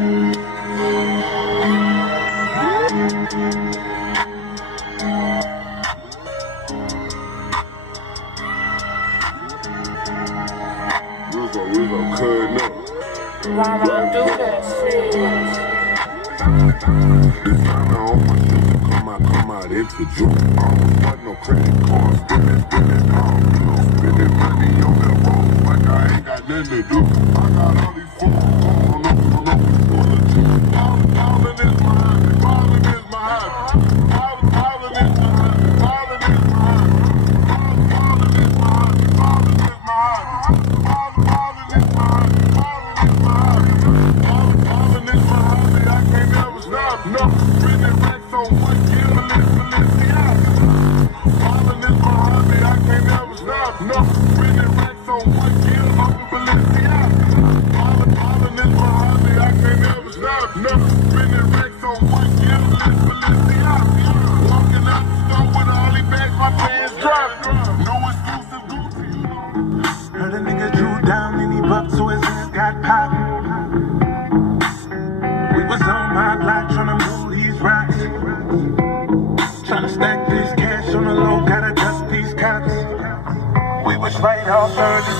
We gon' cut up. Why don't do that shit? This time I want my shit to come out into June. I don't want no credit cards, spending money on the road like I ain't got nothing to do. I got all these fools on up for legit. Ballin' is my hobby, ballin' is my hobby. Ballin' is my hobby, ballin' is my hobby. Ballin' is my hobby, ballin' is my hobby. Ballin' is my hobby, ballin' is my hobby. Ballin' is my hobby, I can't never stop, no. Spending racks on one kill, Balenciaga. Ballin' is my hobby, I can't never stop, no. Spending racks on one kill, Balenciaga. Ballin' is my hobby, I can't never stop, no. Spending racks on one kill, Balenciaga. Walking out the store with all these bags, my pants dropping. No exclusive Gucci. Heard a nigga drew down and he bucked so his hands got popped. We was on my block tryna move these rocks. Tryna stack this cash on the low, gotta dust these cops. We was right off early,